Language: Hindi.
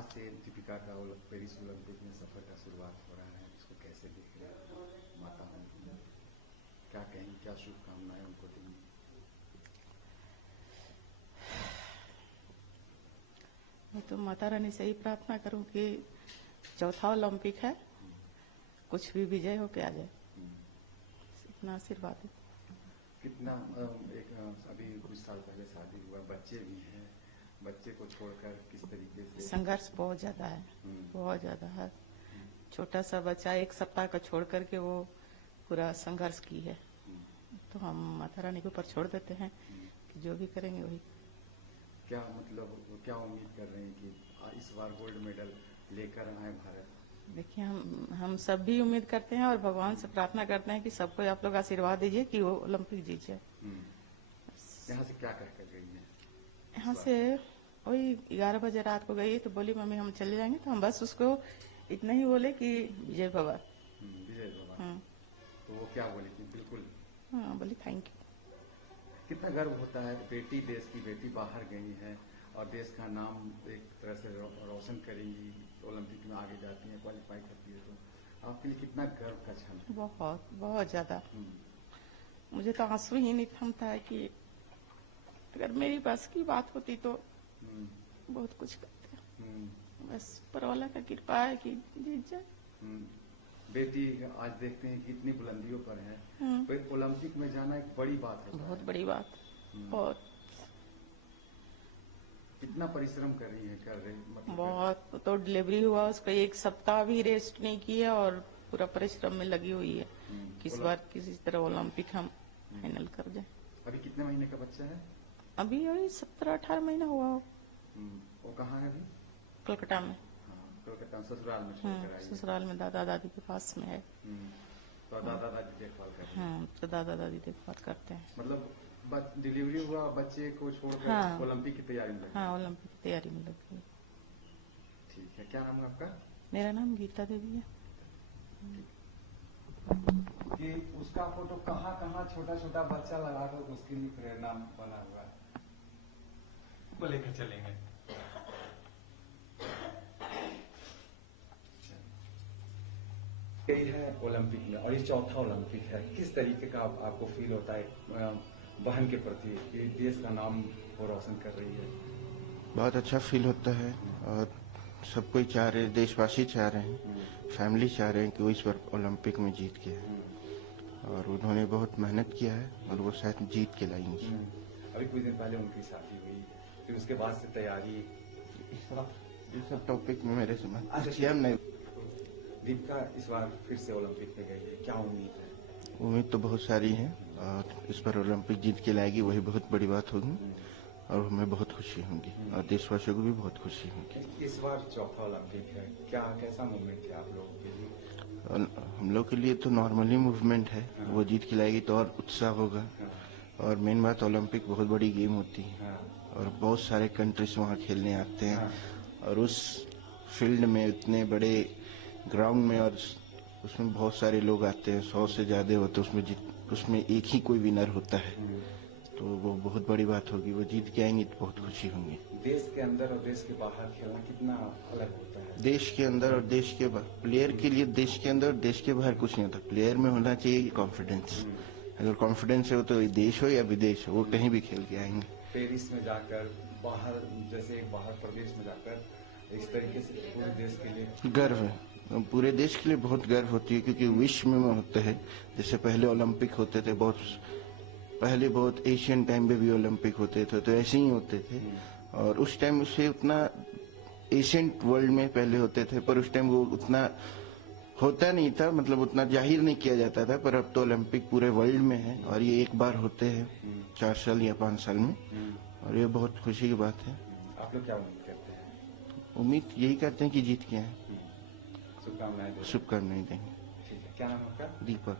आज से दीपिका का पेरिस ओलंपिक में सफर का शुरुआत हो रहा है, इसको कैसे देख रहे हैं? माता उनकी क्या कहेंगे, क्या शुभकामनाएं उनको देंगे? मैं तो माता रानी से ही प्रार्थना करूं कि चौथा ओलंपिक है, कुछ भी विजय हो के आ जाए, इतना आशीर्वाद है। कितना अभी कुछ साल पहले शादी हुआ, बच्चे भी हैं, बच्चे को छोड़कर किस तरीके से संघर्ष बहुत ज्यादा है, बहुत ज्यादा है। छोटा सा बच्चा 1 सप्ताह का छोड़ करके वो पूरा संघर्ष की है, तो हम माता रानी के ऊपर छोड़ देते हैं कि जो भी करेंगे वही। क्या मतलब क्या उम्मीद कर रहे हैं कि इस बार गोल्ड मेडल लेकर आए भारत? देखिए, हम सब भी उम्मीद करते हैं और भगवान से प्रार्थना करते हैं कि सबको आप लोग आशीर्वाद दीजिए कि वो ओलंपिक जीत जाए। यहाँ से क्या कहकर गई है? यहाँ से वही 11 बजे रात को गई तो बोली मम्मी हम चले जाएंगे, तो हम बस उसको इतना ही बोले कि विजय भवा। विजय भवा। तो वो क्या बोली कि बिल्कुल? हाँ, बोली थैंक यू। कितना गर्व होता है, बेटी देश की बेटी बाहर गई है और देश का नाम एक तरह से रोशन करेंगी, ओलंपिक में आगे जाती है, क्वालिफाई करती है, तो आपके लिए कितना गर्व का क्षण है? बहुत बहुत ज्यादा। मुझे तो आंसू ही नहीं थमता है कि अगर मेरी बस की बात होती तो बहुत कुछ करते। बस परवाला का कृपा है कि जीत जाए। बेटी आज देखते हैं कितनी बुलंदियों पर है, तो एक ओलंपिक में जाना एक बड़ी बात है, बहुत बड़ी बात। बहुत कितना परिश्रम कर रही है, मतलब बहुत। तो डिलीवरी हुआ उसका 1 सप्ताह भी रेस्ट नहीं किया और पूरा परिश्रम में लगी हुई है किस बार किसी तरह ओलंपिक हम फाइनल कर जाए। अभी कितने महीने का बच्चा है? अभी वही 17-18 महीना हुआ हो। वो कहाँ है अभी? कलकत्ता में। कलकत्ता ससुराल में छोड़कर आई है। ससुराल में दादा दादी के पास में है। तो दादा दादी देखभाल करते हैं? तो दादा दादी देखभाल करते हैं। मतलब डिलीवरी हुआ, बच्चे को छोड़कर ओलंपिक की तैयारी में लगी? हाँ, ओलंपिक की तैयारी में लगी। ठीक है, क्या नाम है आपका? मेरा नाम गीता देवी है। कि उसका फोटो कहाँ कहाँ छोटा छोटा बच्चा लगाकर उसके लिए प्रेरणा बना हुआ है, वो लेकर चलेंगे। यही है ओलंपिक में, और ये चौथा ओलंपिक है। किस तरीके का आपको फील होता है बहन के प्रति कि देश का नाम वो रोशन कर रही है? बहुत अच्छा फील होता है, और सब कोई चाह रहे हैं, देशवासी चाह रहे हैं, फैमिली चाह रहे हैं कि वो इस बार ओलंपिक में जीत के है, और उन्होंने बहुत मेहनत किया है और वो शायद जीत के लाएंगी। अभी कुछ दिन पहले उनकी शादी हुई, फिर उसके बाद से तैयारी, ये सब टॉपिक में मेरे समझ नहीं। दीपिका इस बार फिर से ओलंपिक में गई है, क्या उम्मीद है? उम्मीद तो बहुत सारी है, और इस बार ओलंपिक जीत के लाएगी, वही बहुत बड़ी बात होगी, और हमें बहुत खुशी होगी, और देशवासियों को भी बहुत खुशी होगी। इस बार चौथा ओलंपिक है, क्या कैसा मूवमेंट है आप लोगों के लिए? हम लोग के लिए तो नॉर्मली मूवमेंट है, वो जीत के लाएगी तो और उत्साह होगा। और मेन बात, ओलंपिक बहुत बड़ी गेम होती है, और बहुत सारे कंट्रीज वहाँ खेलने आते हैं, और उस फील्ड में इतने बड़े ग्राउंड में, और उसमें बहुत सारे लोग आते हैं, 100 से ज्यादा होते हैं, उसमें एक ही कोई विनर होता है, तो वो बहुत बड़ी बात होगी। वो जीत के आएंगी तो बहुत खुशी होंगी। देश के अंदर और देश के बाहर खेलना कितना अलग होता है? देश के अंदर और देश के बाहर, प्लेयर के लिए देश के अंदर और देश के बाहर कुछ नहीं होता। प्लेयर में होना चाहिए कॉन्फिडेंस। अगर कॉन्फिडेंस हो तो देश हो या विदेश हो, वो कहीं भी खेल के आएंगे। पेरिस में जाकर, बाहर जैसे बाहर प्रदेश में जाकर, इस तरीके से पूरे देश के लिए गर्व है, पूरे देश के लिए बहुत गर्व होती है, क्योंकि विश्व में होते हैं। जैसे पहले ओलंपिक होते थे, बहुत एशियन टाइम में भी ओलंपिक होते थे, तो ऐसे ही होते थे, और उस टाइम उससे उतना एशियन वर्ल्ड में पहले होते थे, पर उस टाइम वो उतना होता नहीं था, मतलब उतना जाहिर नहीं किया जाता था। पर अब तो ओलंपिक पूरे वर्ल्ड में है, और ये एक बार होते हैं 4 साल या 5 साल में, और ये बहुत खुशी की बात है। आप लोग क्या उम्मीद करते हैं? उम्मीद यही करते हैं कि जीत के आए। शुभकामनाएं देंगे। शुभकामनाएं देंगे। ठीक है, क्या नाम है आपका? दीपक।